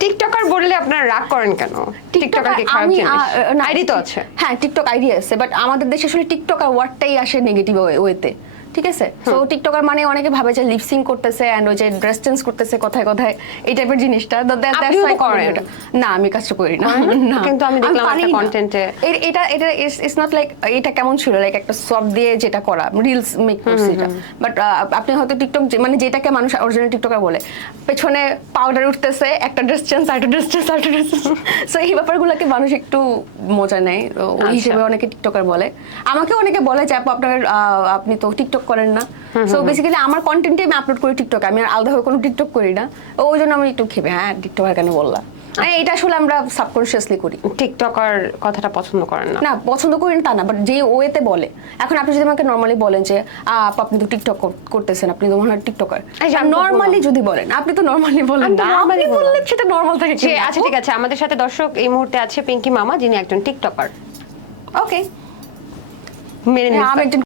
TikToker বললে আপনারা রাগ করেন কেন? টিকটকার কি খারাপ জিনিস? আইডি তো আছে। হ্যাঁ, টিকটক আইডি আছে, বাট আমাদের দেশে আসলে টিকটকার ওয়ার্ডটাই আসে নেগেটিভ ওয়েতে। ঠিক আছে, সো টিকটকার মানে অনেকে ভাবে যে লিপসিং করতেছে এন্ড ওই যে ড্রেস চেঞ্জ করতেছে কথায় কথায়, এই টাইপের জিনিসটা। আপনিও তো করেন। না, আমি কাজটা করি না। না, কিন্তু আমি দেখলাম পারি একটা না। কন্টেন্টে এটা এটা ইটস নট লাইক এটা কেমন ছিল, লাইক একটা সফট দিয়ে যেটা করা রিলস মেক করছি এটা। বাট আপনি হয়তো টিকটক মানে যেটাকে মানুষ অরিজিনাল টিকটকার বলে, পেছনে পাউডার উঠতেছে, একটা ড্রেস চেঞ্জ, আরেকটা ড্রেস চেঞ্জ, আরেকটা ড্রেস চেঞ্জ। সো এই ব্যাপারগুলোকে মানুষ একটু মজা নেয়, তো ওই হিসেবে অনেকে টিকটকার বলে। আমাকে অনেকে বলে যে আপু আপনার আপনি তো টিকটক করেন না। সো বেসিক্যালি আমার কন্টেন্টে আমি আপলোড করি টিকটক, আমি আর আলাদাভাবে কোনো টিকটক করি না। ওই জন্য আমি একটু খেপে, হ্যাঁ টিকটকার কেন বললাম। এটা আসলে আমরা সাবকনশিয়াসলি করি। টিকটকার কথাটা পছন্দ করেন না? না, পছন্দ করি না তা না, বাট যে ওয়েতে বলে। এখন আপনি যদি আমাকে নর্মালি বলেন যে আপনি তো টিকটক করতেছেন, আপনি তো মনে হয় টিকটকার, নর্মালি যদি বলেন, আপনি তো নর্মালি বলেন না, আপনি বললে সেটা নর্মাল থাকে। আচ্ছা ঠিক আছে, আমাদের সাথে দর্শক এই মুহূর্তে আছে পিঙ্কি মামা, যিনি একজন টিকটকার। ওকে, মেনে নিন। আমি একজন